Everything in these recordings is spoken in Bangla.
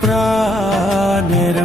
প্রাণের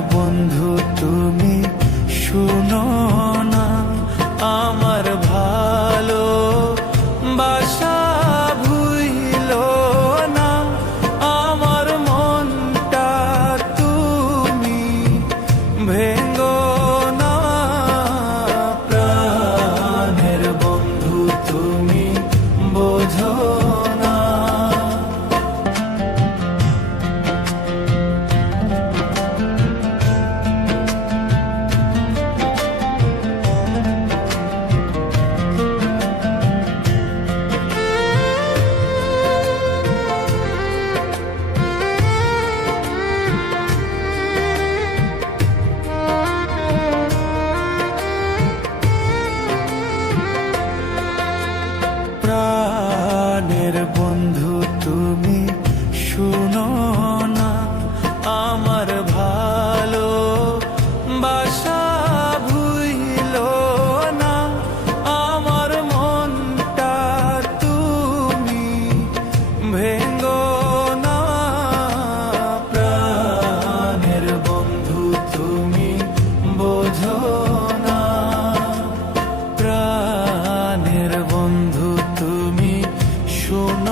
deixou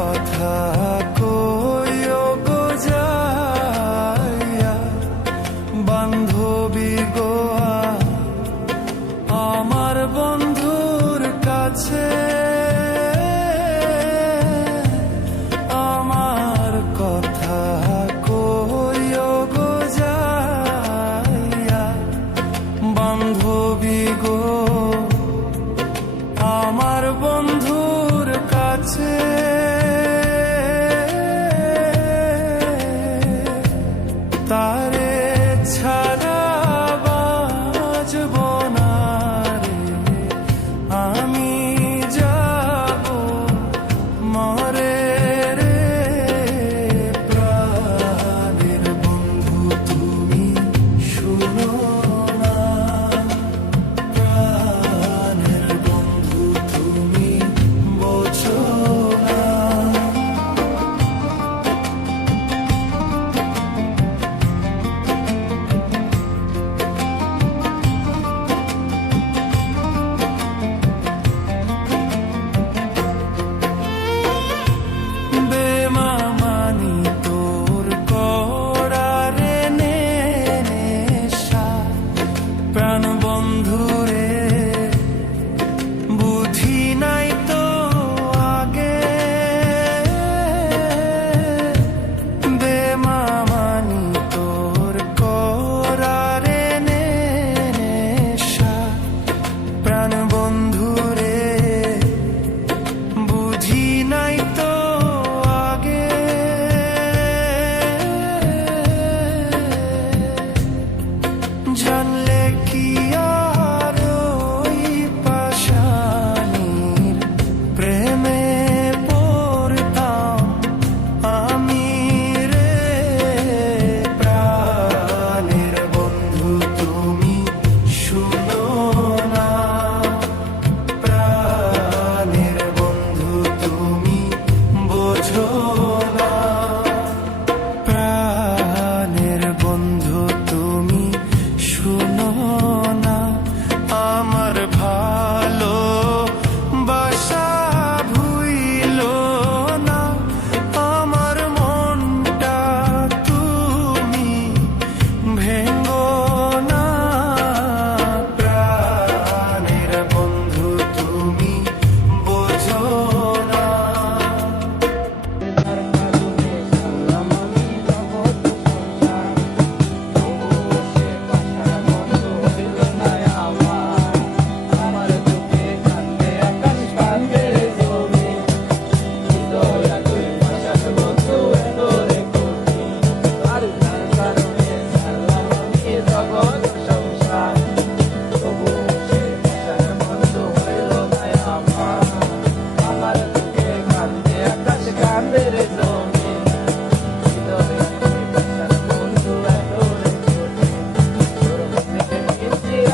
water. more. preme